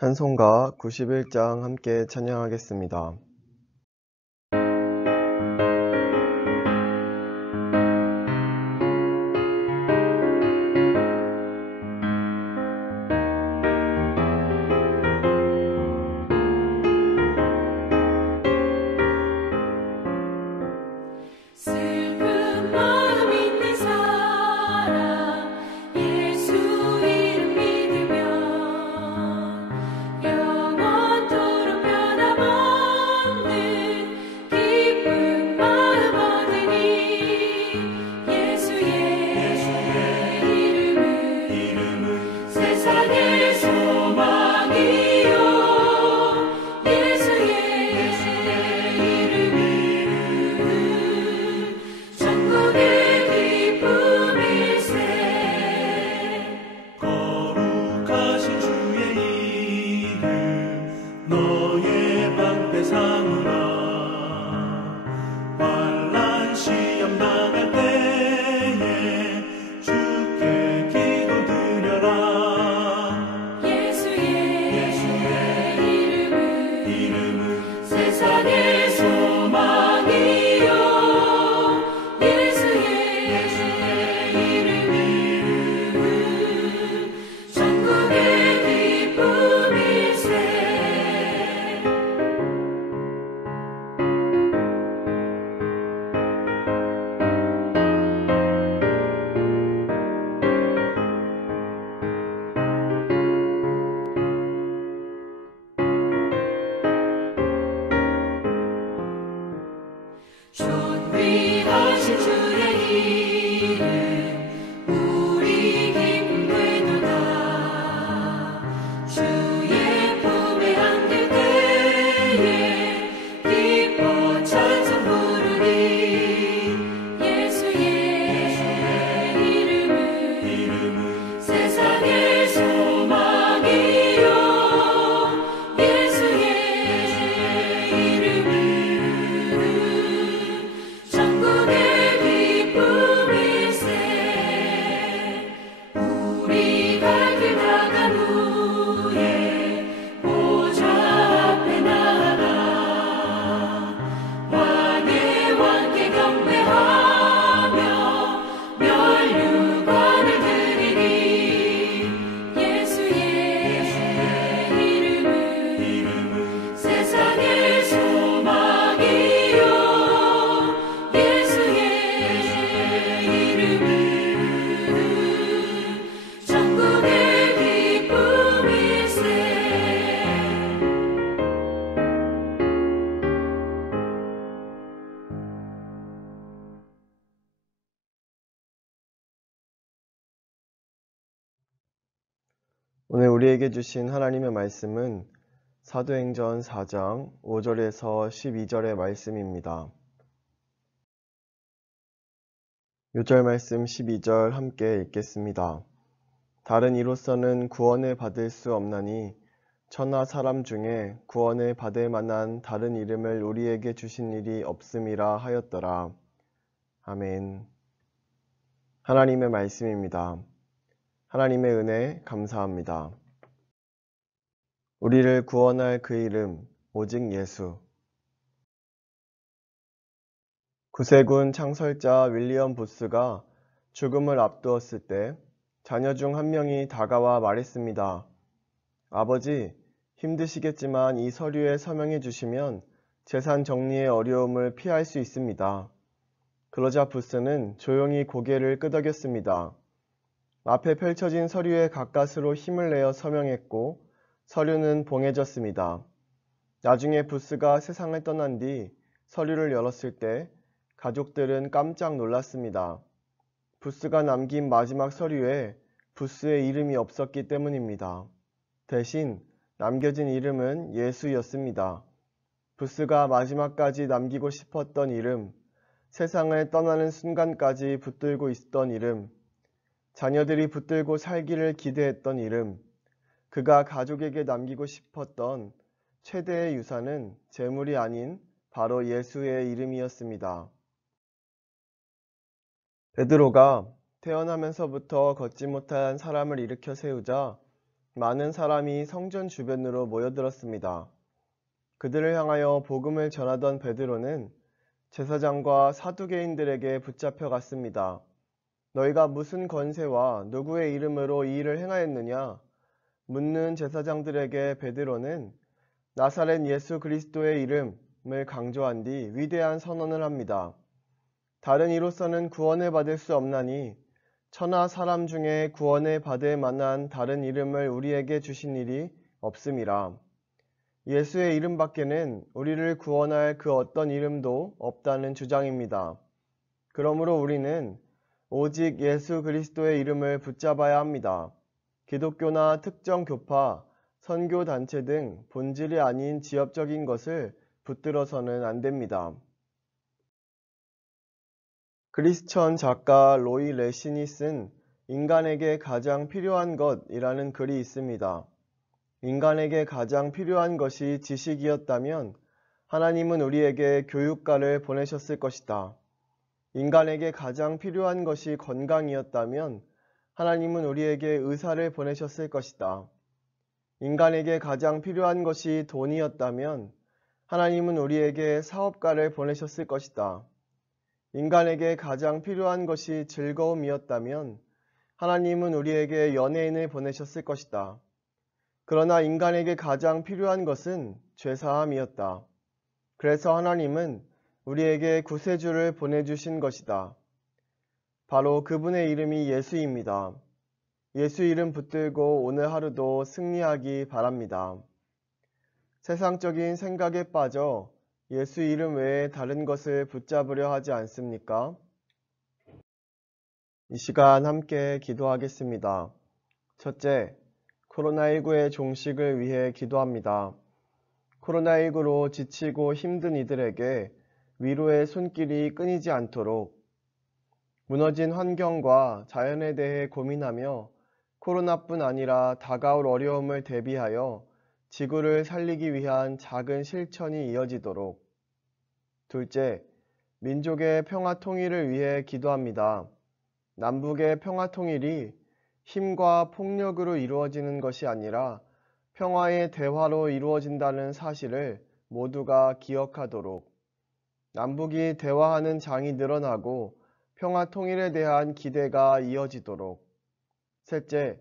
찬송가 91장 함께 찬양하겠습니다. 오늘 우리에게 주신 하나님의 말씀은 사도행전 4장 5절에서 12절의 말씀입니다. 6절 말씀 12절 함께 읽겠습니다. 다른 이로서는 구원을 받을 수 없나니 천하 사람 중에 구원을 받을 만한 다른 이름을 우리에게 주신 일이 없음이라 하였더라. 아멘. 하나님의 말씀입니다. 하나님의 은혜 감사합니다. 우리를 구원할 그 이름 오직 예수. 구세군 창설자 윌리엄 부스가 죽음을 앞두었을 때 자녀 중 한 명이 다가와 말했습니다. 아버지, 힘드시겠지만 이 서류에 서명해 주시면 재산 정리의 어려움을 피할 수 있습니다. 그러자 부스는 조용히 고개를 끄덕였습니다. 앞에 펼쳐진 서류에 가까스로 힘을 내어 서명했고 서류는 봉해졌습니다. 나중에 부스가 세상을 떠난 뒤 서류를 열었을 때 가족들은 깜짝 놀랐습니다. 부스가 남긴 마지막 서류에 부스의 이름이 없었기 때문입니다. 대신 남겨진 이름은 예수였습니다. 부스가 마지막까지 남기고 싶었던 이름, 세상을 떠나는 순간까지 붙들고 있었던 이름, 자녀들이 붙들고 살기를 기대했던 이름, 그가 가족에게 남기고 싶었던 최대의 유산은 재물이 아닌 바로 예수의 이름이었습니다. 베드로가 태어나면서부터 걷지 못한 사람을 일으켜 세우자 많은 사람이 성전 주변으로 모여들었습니다. 그들을 향하여 복음을 전하던 베드로는 제사장과 사두개인들에게 붙잡혀 갔습니다. 너희가 무슨 권세와 누구의 이름으로 이 일을 행하였느냐? 묻는 제사장들에게 베드로는 나사렛 예수 그리스도의 이름을 강조한 뒤 위대한 선언을 합니다. 다른 이로서는 구원을 받을 수 없나니 천하 사람 중에 구원을 받을 만한 다른 이름을 우리에게 주신 일이 없음이라. 예수의 이름 밖에는 우리를 구원할 그 어떤 이름도 없다는 주장입니다. 그러므로 우리는 오직 예수 그리스도의 이름을 붙잡아야 합니다. 기독교나 특정 교파, 선교 단체 등 본질이 아닌 지엽적인 것을 붙들어서는 안 됩니다. 크리스천 작가 로이 레신이 쓴 인간에게 가장 필요한 것이라는 글이 있습니다. 인간에게 가장 필요한 것이 지식이었다면 하나님은 우리에게 교육가를 보내셨을 것이다. 인간에게 가장 필요한 것이 건강이었다면 하나님은 우리에게 의사를 보내셨을 것이다. 인간에게 가장 필요한 것이 돈이었다면 하나님은 우리에게 사업가를 보내셨을 것이다. 인간에게 가장 필요한 것이 즐거움이었다면 하나님은 우리에게 연예인을 보내셨을 것이다. 그러나 인간에게 가장 필요한 것은 죄사함이었다. 그래서 하나님은 우리에게 구세주를 보내주신 것이다. 바로 그분의 이름이 예수입니다. 예수 이름 붙들고 오늘 하루도 승리하기 바랍니다. 세상적인 생각에 빠져 예수 이름 외에 다른 것을 붙잡으려 하지 않습니까? 이 시간 함께 기도하겠습니다. 첫째, 코로나19의 종식을 위해 기도합니다. 코로나19로 지치고 힘든 이들에게 위로의 손길이 끊이지 않도록 무너진 환경과 자연에 대해 고민하며 코로나뿐 아니라 다가올 어려움을 대비하여 지구를 살리기 위한 작은 실천이 이어지도록. 둘째, 민족의 평화 통일을 위해 기도합니다. 남북의 평화 통일이 힘과 폭력으로 이루어지는 것이 아니라 평화의 대화로 이루어진다는 사실을 모두가 기억하도록. 남북이 대화하는 장이 늘어나고 평화 통일에 대한 기대가 이어지도록. 셋째,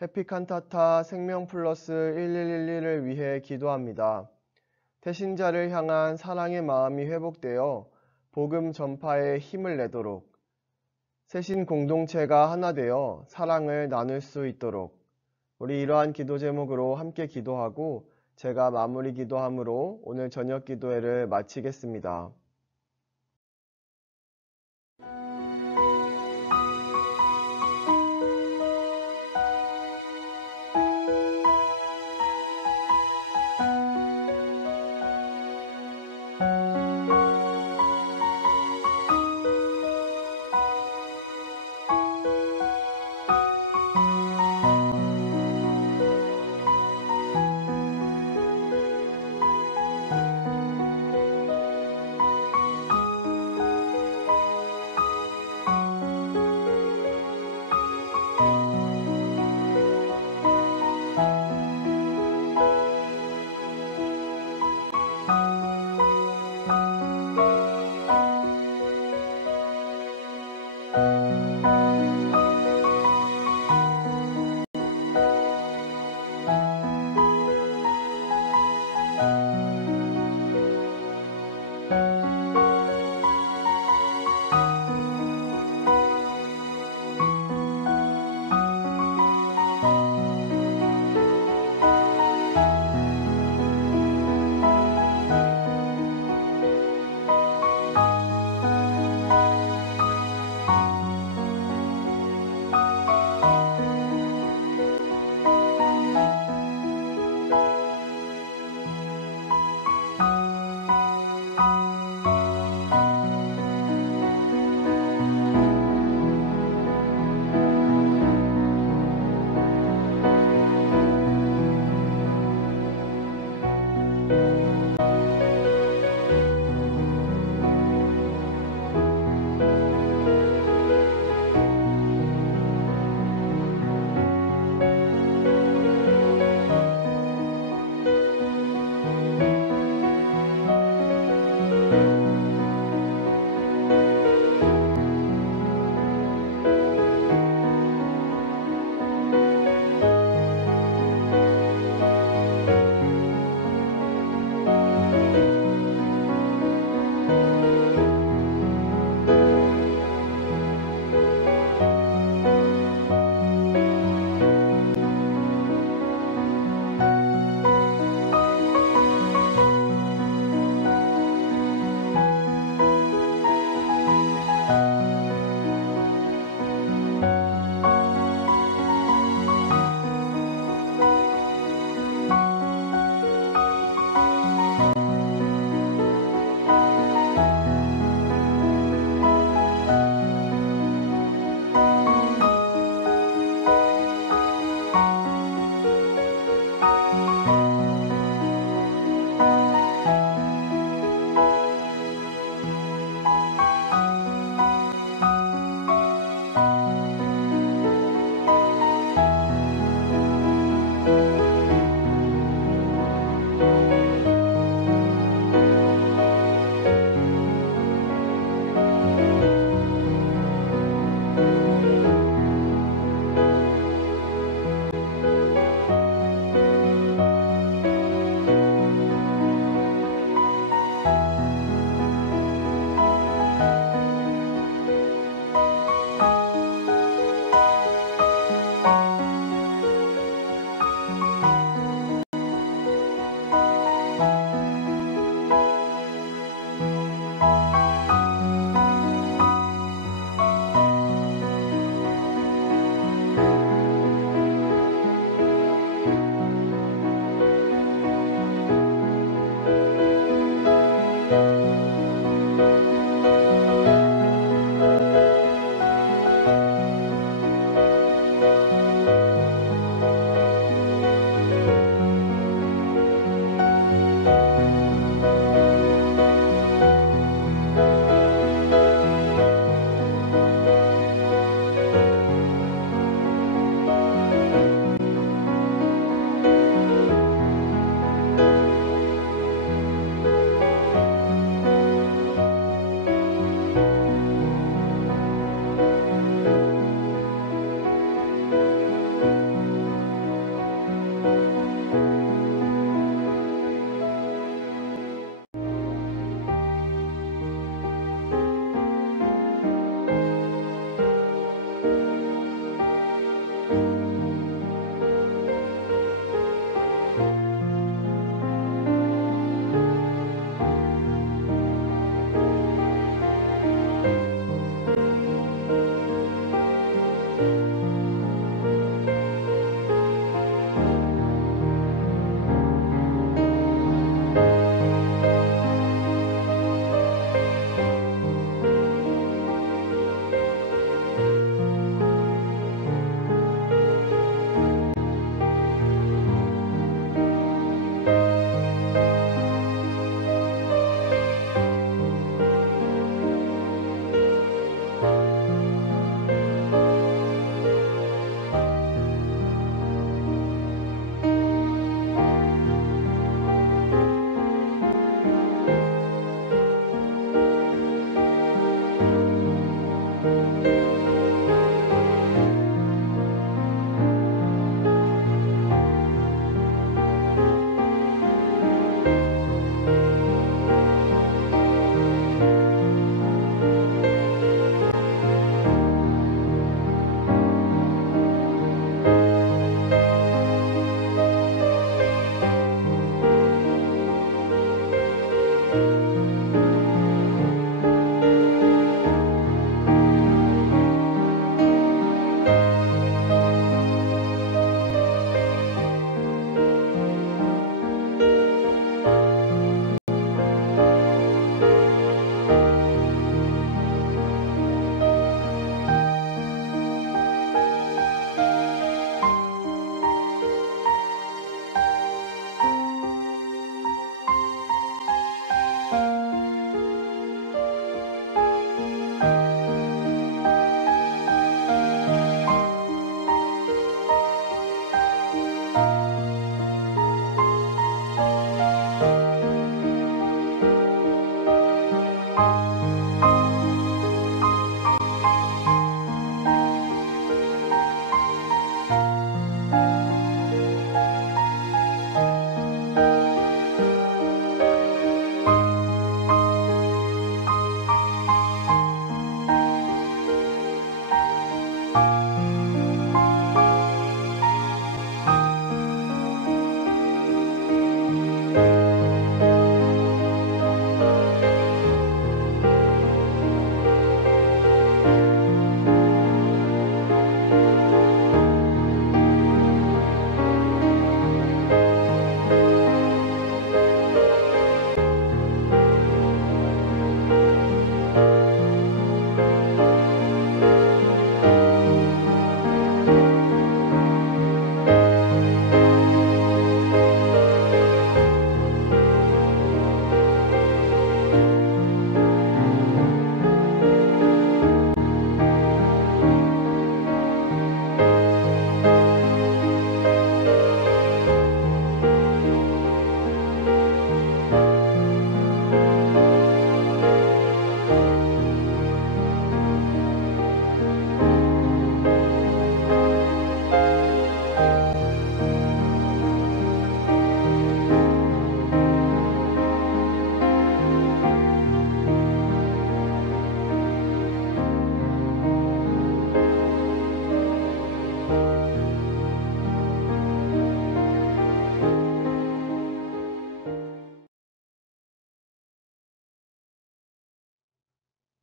해피칸타타 생명 플러스 1111을 위해 기도합니다. 태신자를 향한 사랑의 마음이 회복되어 복음 전파에 힘을 내도록. 세신 공동체가 하나 되어 사랑을 나눌 수 있도록. 우리 이러한 기도 제목으로 함께 기도하고 제가 마무리 기도함으로 오늘 저녁 기도회를 마치겠습니다.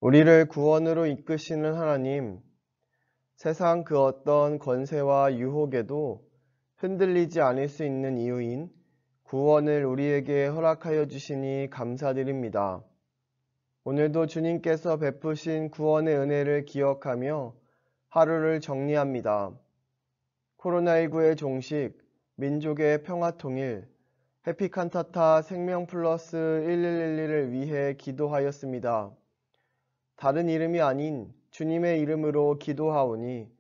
우리를 구원으로 이끄시는 하나님, 세상 그 어떤 권세와 유혹에도 흔들리지 않을 수 있는 이유인 구원을 우리에게 허락하여 주시니 감사드립니다. 오늘도 주님께서 베푸신 구원의 은혜를 기억하며 하루를 정리합니다. 코로나19의 종식, 민족의 평화통일, 해피칸타타 생명플러스 1111을 위해 기도하였습니다. 다른 이름이 아닌 주님의 이름으로 기도하오니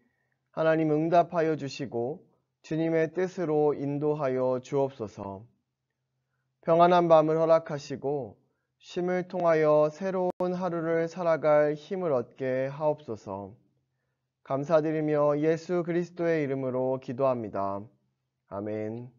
하나님 응답하여 주시고 주님의 뜻으로 인도하여 주옵소서. 평안한 밤을 허락하시고 쉼을 통하여 새로운 하루를 살아갈 힘을 얻게 하옵소서. 감사드리며 예수 그리스도의 이름으로 기도합니다. 아멘.